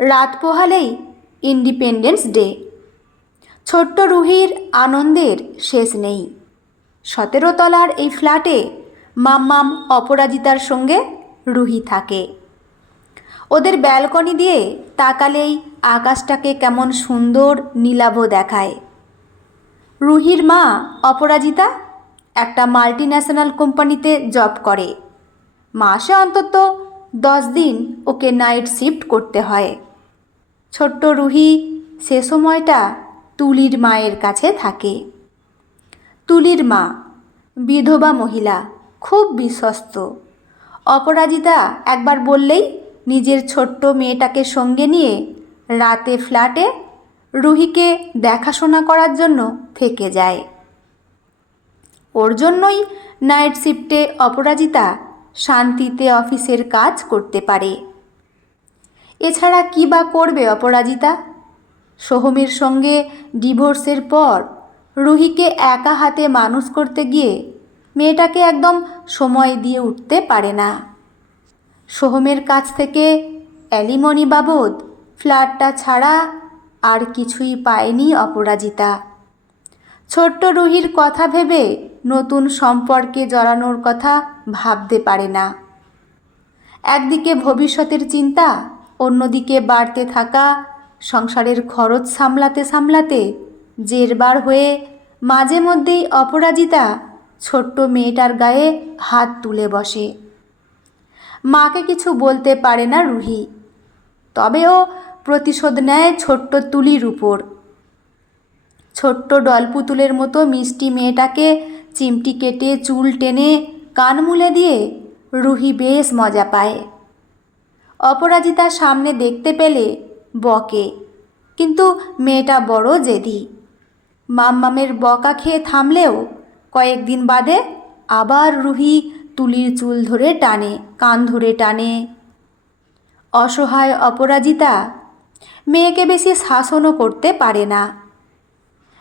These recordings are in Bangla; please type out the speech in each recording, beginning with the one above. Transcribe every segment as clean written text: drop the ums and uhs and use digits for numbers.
রাত পোহালেই ইন্ডিপেন্ডেন্স ডে। ছোট্ট রুহির আনন্দের শেষ নেই। 17 তলার এই ফ্ল্যাটে মাম্মাম অপরাজিতার সঙ্গে রুহি থাকে। ওদের ব্যালকনি দিয়ে তাকালেই আকাশটাকে কেমন সুন্দর নীলাভ দেখায়। রুহির মা অপরাজিতা একটা মাল্টিন্যাশনাল কোম্পানিতে জব করে। মাসে অন্তত 10 দিন ওকে নাইট শিফট করতে হয়। ছোট্ট রুহি সে সময়টা তুলির মায়ের কাছে থাকে। তুলির মা বিধবা মহিলা, খুব বিশ্বস্ত। অপরাজিতা একবার বললেই নিজের ছোট্ট মেয়েটাকে সঙ্গে নিয়ে রাতে ফ্ল্যাটে রুহিকে দেখাশোনা করার জন্য থেকে যায়। ওর জন্যই নাইট শিফটে অপরাজিতা শান্তিতে অফিসের কাজ করতে পারে। এছাড়া কী বা করবে অপরাজিতা? সোহমের সঙ্গে ডিভোর্সের পর রুহিকে একা হাতে মানুষ করতে গিয়ে মেয়েটাকে একদম সময় দিয়ে উঠতে পারে না। সোহমের কাছ থেকে অ্যালিমনি বাবদ ফ্ল্যাটটা ছাড়া আর কিছুই পায়নি অপরাজিতা। ছোট্ট রুহির কথা ভেবে নতুন সম্পর্কে জড়ানোর কথা ভাবতে পারে না। একদিকে ভবিষ্যতের চিন্তা, অন্যদিকে বাড়তে থাকা সংসারের খরচ সামলাতে সামলাতে জেরবার হয়ে মাঝে মধ্যেই অপরাজিতা ছোট্ট মেয়েটার গায়ে হাত তুলে বসে। মাকে কিছু বলতে পারে না রুহি, তবে ও প্রতিশোধ নেয় ছোট্ট তুলির উপর। ছোট্ট ডলপুতুলের মতো মিষ্টি মেয়েটাকে চিমটি কেটে চুল টেনে কান মুলে দিয়ে রুহি বেশ মজা পায়। অপরাজিতা সামনে দেখতে পেলে বকে, কিন্তু মেয়েটা বড় জেদি। মাম্মামের বকা খেয়ে থামলেও কয়েকদিন বাদে আবার রুহি তুলির চুল ধরে টানে, কান ধরে টানে। অসহায় অপরাজিতা মেয়েকে বেশি শাসনও করতে পারে না।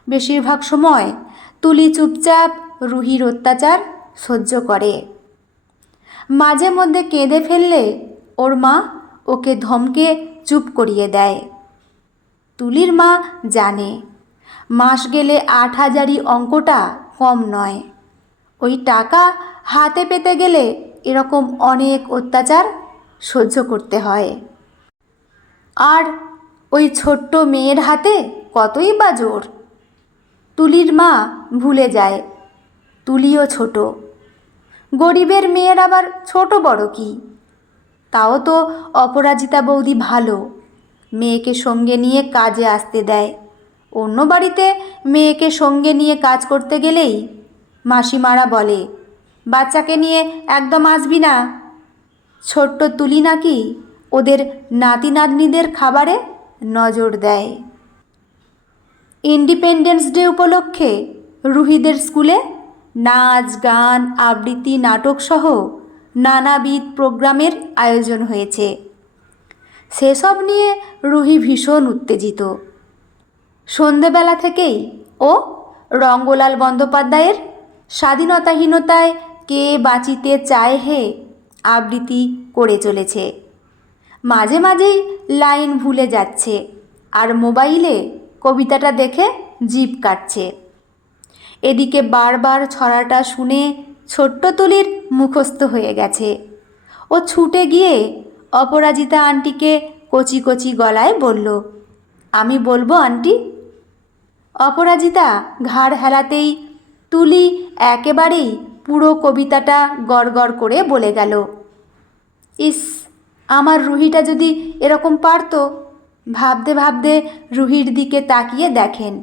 বেশিরভাগ সময় তুলি চুপচাপ রুহির অত্যাচার সহ্য করে। মাঝে মধ্যে কেঁদে ফেললে ওর মা ওকে ধমকে চুপ করিয়ে দেয়। তুলির মা জানে মাস গেলে 8,000ই অঙ্কটা কম নয়। ওই টাকা হাতে পেতে গেলে এরকম অনেক অত্যাচার সহ্য করতে হয়। আর ওই ছোট্ট মেয়ের হাতে কতই বা জোর। তুলির মা ভুলে যায় তুলিও ছোট। গরিবের মেয়ের আবার ছোট বড় কি? তাও তো অপরাজিতা বৌদি ভালো, মেয়েকে সঙ্গে নিয়ে কাজে আসতে দেয়। অন্য বাড়িতে মেয়েকে সঙ্গে নিয়ে কাজ করতে গেলেই মাসিমারা বলে, বাচ্চাকে নিয়ে একদম আসবি না। ছোট্ট তুলি নাকি ওদের নাতি নাতনিদের খাবারে নজর দেয়। ইন্ডিপেন্ডেন্স ডে উপলক্ষে রুহিদের স্কুলে নাচ গান আবৃত্তি নাটক সহ নানাবিধ প্রোগ্রামের আয়োজন হয়েছে। সেসব নিয়ে রুহি ভীষণ উত্তেজিত। সন্ধেবেলা থেকেই ও রঙ্গলাল বন্দ্যোপাধ্যায়ের স্বাধীনতাহীনতায় কে বাঁচিতে চায় হে আবৃত্তি করে চলেছে। মাঝে মাঝেই লাইন ভুলে যাচ্ছে আর মোবাইলে কবিতাটা দেখে জিভ কাটছে। এদিকে বারবার ছড়াটা শুনে ছোট্ট তুলির মুখস্থ হয়ে গেছে। ও ছুটে গিয়ে অপরাজিতা আন্টিকে কচি কচি গলায় বলল, আমি বলবো আন্টি। অপরাজিতা ঘাড় হেলাতেই তুলি একেবারেই পুরো কবিতাটা গড়গড় করে বলে গেল। ইস, আমার রুহিটা যদি এরকম পারতো। ভাবতে ভাবতে রুহির দিকে তাকিয়ে দেখেন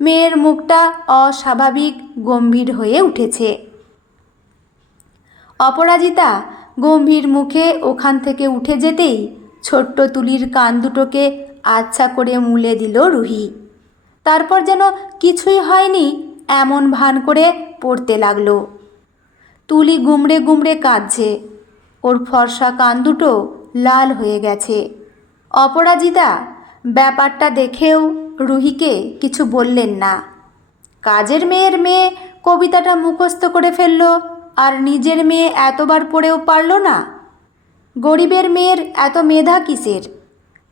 মেয়ের মুখটা অস্বাভাবিক গম্ভীর হয়ে উঠেছে। অপরাজিতা গম্ভীর মুখে ওখান থেকে উঠে যেতেই ছোট্ট তুলির কান দুটোকে আচ্ছা করে মুলে দিল রুহি। তারপর যেন কিছুই হয়নি এমন ভান করে পড়তে লাগলো। তুলি গুমড়ে গুমড়ে কাঁদছে, ওর ফর্সা কান দুটো লাল হয়ে গেছে। অপরাজিতা ব্যাপারটা দেখেও রুহিকে কিছু বললেন না। কাজের মেয়ের মেয়ে কবিতাটা মুখস্থ করে ফেলল, আর নিজের মেয়ে এতবার পড়েও পারল না। গরিবের মেয়ের এত মেধা কিসের?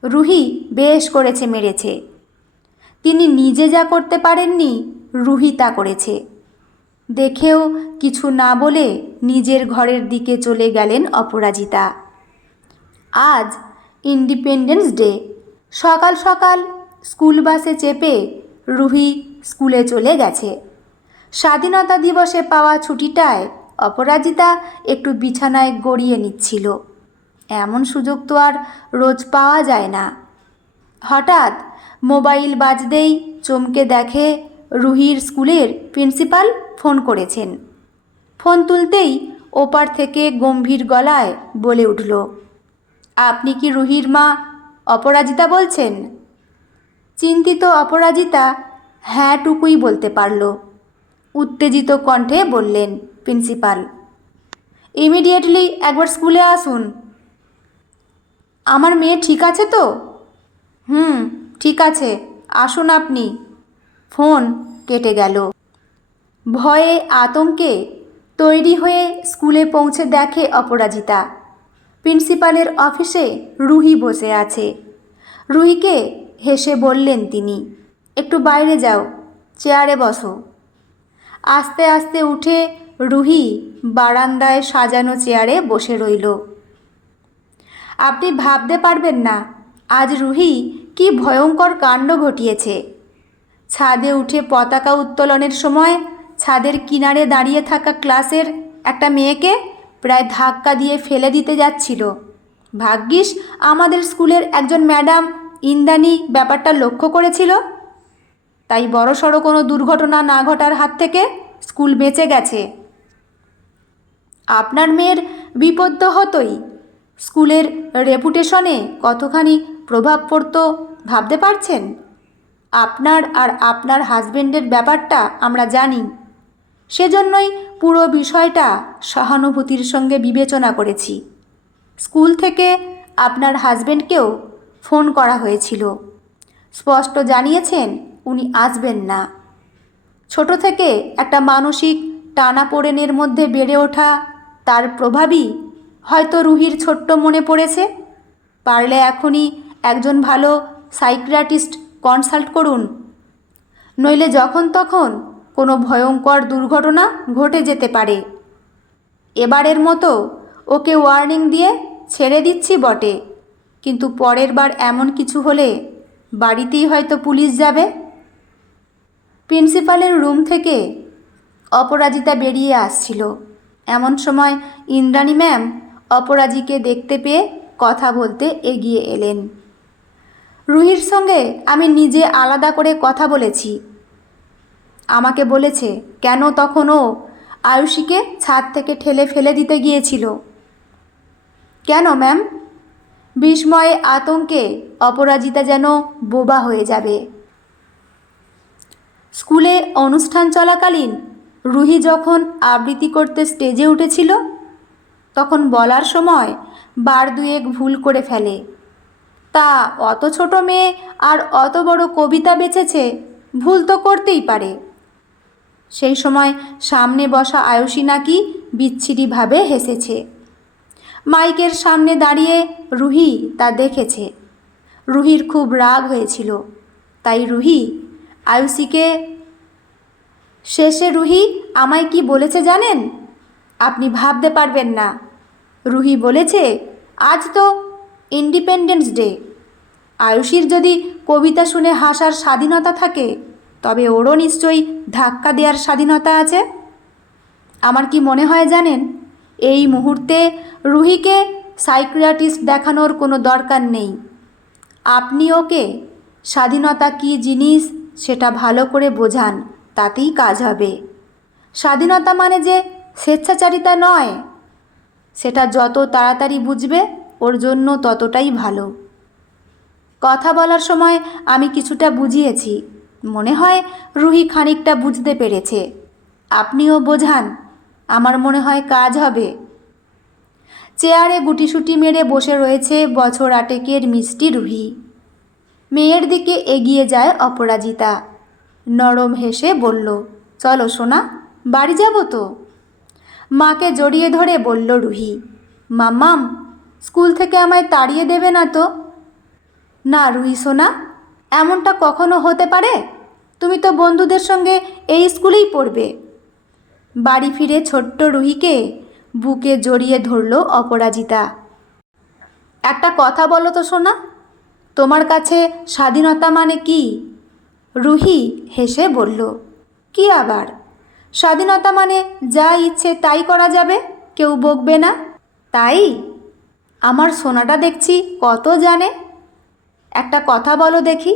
রুহি বেশ করেছে মেরেছে। তিনি নিজে যা করতে পারেননি, রুহি তা করেছে। দেখেও কিছু না বলে নিজের ঘরের দিকে চলে গেলেন অপরাজিতা। আজ ইন্ডিপেন্ডেন্স ডে। সকাল সকাল স্কুল বাসে চেপে রুহি স্কুলে চলে গেছে। স্বাধীনতা দিবসে পাওয়া ছুটিটায় অপরাজিতা একটু বিছানায় গড়িয়ে নিচ্ছিল। এমন সুযোগ তো আর রোজ পাওয়া যায় না। হঠাৎ মোবাইল বাজতেই চমকে দেখে রুহির স্কুলের প্রিন্সিপাল ফোন করেছেন। ফোন তুলতেই ওপার থেকে গম্ভীর গলায় বলে উঠল, আপনি কি রুহির মা অপরাজিতা বলছেন? চিন্তিত অপরাজিতা হ্যাঁ টুকুই বলতে পারল। উত্তেজিত কণ্ঠে বললেন প্রিন্সিপাল, ইমিডিয়েটলি একবার স্কুলে আসুন। আমার মেয়ে ঠিক আছে তো? ঠিক আছে, আসুন আপনি। ফোন কেটে গেল। ভয়ে আতঙ্কে তৈরি হয়ে স্কুলে পৌঁছে দেখে অপরাজিতা প্রিন্সিপালের অফিসে রুহি বসে আছে। রুহিকে হেসে বললেন তিনি, একটু বাইরে যাও, চেয়ারে বসো। আস্তে আস্তে উঠে রুহি বারান্দায় সাজানো চেয়ারে বসে রইল। আপনি ভাবতে পারবেন না আজ রুহি কি ভয়ঙ্কর কাণ্ড ঘটিয়েছে। ছাদে উঠে পতাকা উত্তোলনের সময় ছাদের কিনারে দাঁড়িয়ে থাকা ক্লাসের একটা মেয়েকে প্রায় ধাক্কা দিয়ে ফেলে দিতে যাচ্ছিল। ভাগ্যিস আমাদের স্কুলের একজন ম্যাডাম ইন্দ্রাণী ব্যাপারটা লক্ষ্য করেছিল, তাই বড়সড় কোনো দুর্ঘটনা না ঘটার হাত থেকে স্কুল বেঁচে গেছে। আপনার মেয়ের বিপদ তো হতোই, স্কুলের রেপুটেশনে কতখানি প্রভাব পড়তো ভাবতে পারছেন? আপনার আর আপনার হাজবেন্ডের ব্যাপারটা আমরা জানি, সেজন্যই পুরো বিষয়টা সহানুভূতির সঙ্গে বিবেচনা করেছি। স্কুল থেকে আপনার হাজবেন্ডকেও ফোন করা হয়েছিল, স্পষ্ট জানিয়েছেন উনি আসবেন না। ছোট থেকে একটা মানসিক টানাপোড়েনের মধ্যে বেড়ে ওঠা, তার প্রভাবই হয়তো রুহির ছোট্ট মনে পড়েছে। পারলে এখনই একজন ভালো সাইকিয়াট্রিস্ট কনসাল্ট করুন, নইলে যখন তখন কোনো ভয়ঙ্কর দুর্ঘটনা ঘটে যেতে পারে। এবারের মতো ওকে ওয়ার্নিং দিয়ে ছেড়ে দিচ্ছি বটে, কিন্তু পরের বার এমন কিছু হলে বাড়িতেই হয়তো পুলিশ যাবে। প্রিন্সিপালের রুম থেকে অপরাজিতা বেরিয়ে আসছিল। এমন সময় ইন্দ্রাণী ম্যাম অপরাজিকে দেখতে পেয়ে কথা বলতে এগিয়ে এলেন। রুহির সঙ্গে আমি নিজে আলাদা করে কথা বলেছি। আমাকে বলেছে কেন তখন ও আয়ুষীকে ছাদ থেকে ঠেলে ফেলে দিতে গিয়েছিল। কেন ম্যাম? বিস্ময়ে আতঙ্কে অপরাজিতা যেন বোবা হয়ে যাবে। স্কুলে অনুষ্ঠান চলাকালীন রুহি যখন আবৃত্তি করতে স্টেজে উঠেছিল, তখন বলার সময় বার দুয়েক ভুল করে ফেলে। তা অত ছোট মেয়ে আর অত বড় কবিতা বেঁচেছে, ভুল তো করতেই পারে। সেই সময় সামনে বসা আয়ুষী নাকি বিচ্ছিরিভাবে হেসেছে। মাইকের সামনে দাঁড়িয়ে রুহি তা দেখেছে। রুহির খুব রাগ হয়েছিল, তাই রুহি আয়ুষীকে, শেষে রুহি আমায় কি বলেছে জানেন? আপনি ভাবতে পারবেন না। রুহি বলেছে, আজ তো ইন্ডিপেন্ডেন্স ডে, আয়ুষীর যদি কবিতা শুনে হাসার স্বাধীনতা থাকে, তবে ওরও নিশ্চয়ই ধাক্কা দেওয়ার স্বাধীনতা আছে। আমার কি মনে হয় জানেন, এই মুহূর্তে রুহিকে সাইকিয়াট্রিস্ট দেখানোর কোনো দরকার নেই। আপনি ওকে স্বাধীনতা কী জিনিস সেটা ভালো করে বোঝান, তাতেই কাজ হবে। স্বাধীনতা মানে যে স্বেচ্ছাচারিতা নয়, সেটা যত তাড়াতাড়ি বুঝবে ওর জন্য ততটাই ভালো। কথা বলার সময় আমি কিছুটা বুঝিয়েছি, মনে হয় রুহি খানিকটা বুঝতে পেরেছে। আপনিও বোঝান, আমার মনে হয় কাজ হবে। চেয়ারে গুটিসুটি মেরে বসে রয়েছে বছর 8 মিষ্টি রুহি। মেয়ের দিকে এগিয়ে যায় অপরাজিতা। নরম হেসে বলল, চলো সোনা, বাড়ি যাব তো। মাকে জড়িয়ে ধরে বলল রুহি, মাম্মাম, স্কুল থেকে আমায় তাড়িয়ে দেবে না তো? না রুহি সোনা, এমনটা কখনো হতে পারে? তুমি তো বন্ধুদের সঙ্গে এই স্কুলেই পড়বে। বাড়ি ফিরে ছোট্ট রুহিকে বুকে জড়িয়ে ধরল অপরাজিতা। একটা কথা বলো তো সোনা, তোমার কাছে স্বাধীনতা মানে কি? রুহি হেসে বলল, কি আবার? স্বাধীনতা মানে যা ইচ্ছে তাই করা যাবে, কেউ বকবে না। তাই? আমার সোনাটা দেখছি কত জানে। একটা কথা বলো দেখি,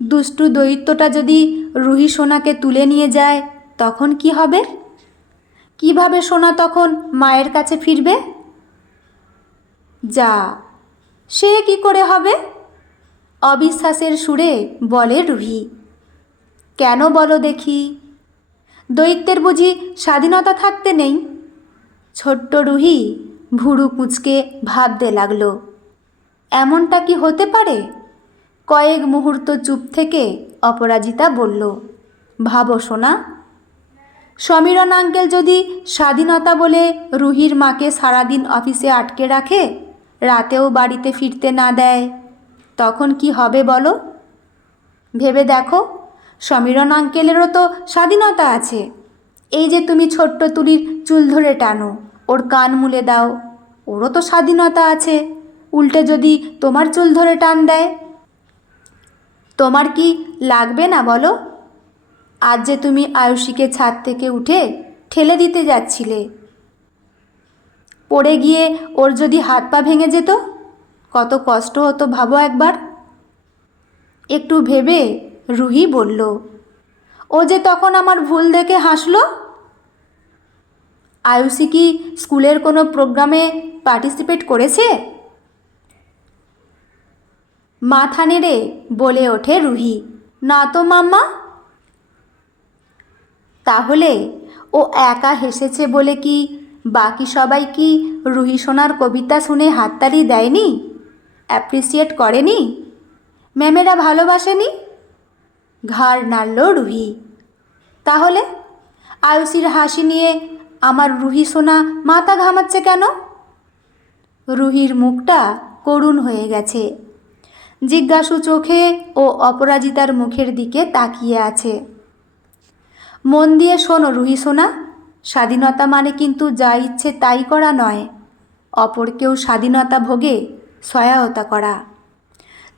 দুষ্টু দৈত্যটা যদি রুহি সোনাকে তুলে নিয়ে যায় তখন কি হবে? কিভাবে সোনা তখন মায়ের কাছে ফিরবে? যা, সে কি করে হবে? অবিশ্বাসের সুরে বলে রুহি। কেন বলো দেখি? দৈত্যের বুঝি স্বাধীনতা থাকতে নেই? ছোট্ট রুহি ভুরু কুঁচকে ভাবতে লাগলো, এমনটা কি হতে পারে? কয়েক মুহূর্ত চুপ থেকে অপরাজিতা বলল, ভাবো সোনা, সমীরণ আঙ্কেল যদি স্বাধীনতা বলে রুহির মাকে সারাদিন অফিসে আটকে রাখে, রাতেও বাড়িতে ফিরতে না দেয়, তখন কি হবে বলো? ভেবে দেখো, সমীরণ আঙ্কেলেরও তো স্বাধীনতা আছে। এই যে তুমি ছোট্ট তুলির চুল ধরে টানো, ওর কান মুলে দাও, ওরও তো স্বাধীনতা আছে। উল্টে যদি তোমার চুল ধরে টান দেয়, তোমার কি লাগবে না বলো? আজ যে তুমি আয়ুষীকে ছাদ থেকে উঠে ঠেলে দিতে যাচ্ছিলে, পড়ে গিয়ে ওর যদি হাত পা ভেঙে যেত, কত কষ্ট হতো ভাবো একবার। একটু ভেবে রুহি বলল, ও যে তখন আমার ভুল দেখে হাসলো। আয়ুষী কি স্কুলের কোনো প্রোগ্রামে পার্টিসিপেট করেছে? মাথা নেড়ে বলে ওঠে রুহি, না তো মাম্মা। তাহলে ও একা হেসেছে বলে কি বাকি সবাই কি রুহি সোনার কবিতা শুনে হাততালি দেয়নি, অ্যাপ্রিসিয়েট করেনি, ম্যামেরা ভালোবাসেনি? ঘাড় নাড়ল রুহি। তাহলে আয়ুষীর হাসি নিয়ে আমার রুহি সোনা মাথা ঘামাচ্ছে কেন? রুহির মুখটা করুণ হয়ে গেছে, জিজ্ঞাসু চোখে ও অপরাজিতার মুখের দিকে তাকিয়ে আছে। মন দিয়ে শোনো রুহি সোনা, স্বাধীনতা মানে কিন্তু যা ইচ্ছে তাই করা নয়, অপরকেও স্বাধীনতা ভোগে সহায়তা করা।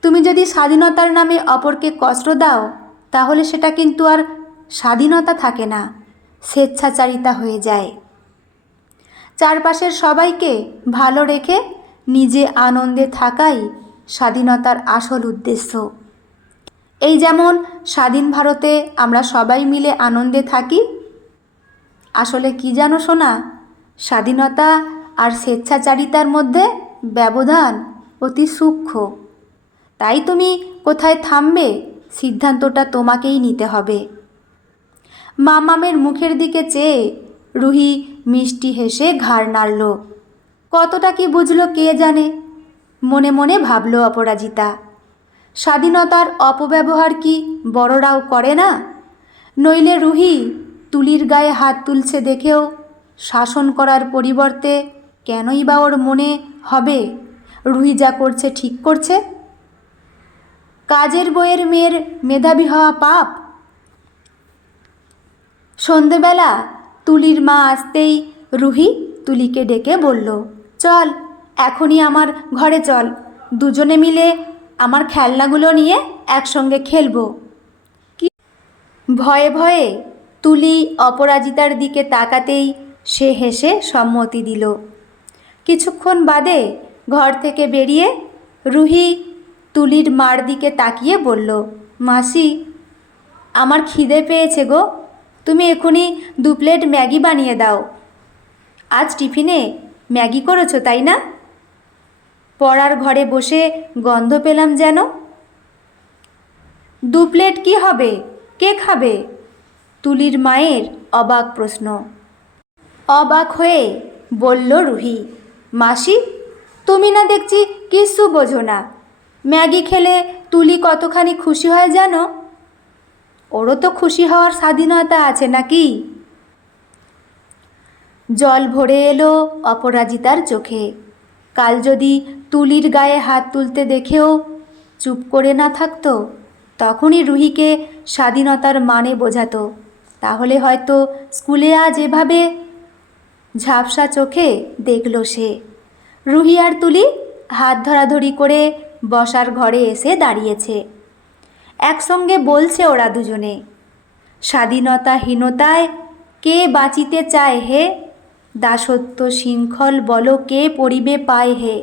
তুমি যদি স্বাধীনতার নামে অপরকে কষ্ট দাও, তাহলে সেটা কিন্তু আর স্বাধীনতা থাকে না, স্বেচ্ছাচারিতা হয়ে যায়। চারপাশের সবাইকে ভালো রেখে নিজে আনন্দে থাকাই স্বাধীনতার আসল উদ্দেশ্য। এই যেমন স্বাধীন ভারতে আমরা সবাই মিলে আনন্দে থাকি। আসলে কি জানো সোনা, স্বাধীনতা আর স্বেচ্ছাচারিতার মধ্যে ব্যবধান অতি সূক্ষ্ম। তাই তুমি কোথায় থামবে সিদ্ধান্তটা তোমাকেই নিতে হবে। মামামের মুখের দিকে চেয়ে রুহি মিষ্টি হেসে ঘাড় নাড়ল। কতটা কি বুঝলো কে জানে, মনে মনে ভাবল অপরাজিতা। স্বাধীনতার অপব্যবহার কি বড়রাও করে না? নইলে রুহি তুলির গায়ে হাত তুলছে দেখেও শাসন করার পরিবর্তে কেনই বা ওর মনে হবে রুহি যা করছে ঠিক করছে? কাজের বইয়ের মেয়ের মেধাবী হওয়া পাপ? সন্ধেবেলা তুলির মা আসতেই রুহি তুলিকে ডেকে বলল, চল এখনই আমার ঘরে চল, দুজনে মিলে আমার খেলনাগুলো নিয়ে একসঙ্গে খেলবো। কি? ভয়ে ভয়ে তুলি অপরাজিতার দিকে তাকাতেই সে হেসে সম্মতি দিল। কিছুক্ষণ বাদে ঘর থেকে বেরিয়ে রুহি তুলির মার দিকে তাকিয়ে বলল, মাসি, আমার খিদে পেয়েছে গো, তুমি এখনই 2 প্লেট ম্যাগি বানিয়ে দাও। আজ টিফিনে ম্যাগি করেছো তাই না? পড়ার ঘরে বসে গন্ধ পেলাম যেন। 2 প্লেট কি হবে, কে খাবে? তুলির মায়ের অবাক প্রশ্ন। অবাক হয়ে বলল রুহি, মাসি, তুমি না দেখছি কিচ্ছু বোঝো না। ম্যাগি খেলে তুলি কতখানি খুশি হয় জানো? ওরও তো খুশি হওয়ার স্বাধীনতা আছে নাকি? জল ভরে এলো অপরাজিতার চোখে। কাল যদি তুলির গায়ে হাত তুলতে দেখেও চুপ করে না থাকতো, তখনই রুহিকে স্বাধীনতার মানে বোঝাতো। তাহলে হয়তো স্কুলে আজ এভাবে ঝাপসা চোখে দেখল সে। রুহি আর তুলি হাত ধরাধরি করে বসার ঘরে এসে দাঁড়িয়েছে। একসঙ্গে বলছে ওরা দুজনে, স্বাধীনতাহীনতায় কে বাঁচিতে চায় হে, দাসত্ব শৃঙ্খল বল কে পড়িবে পায় হে।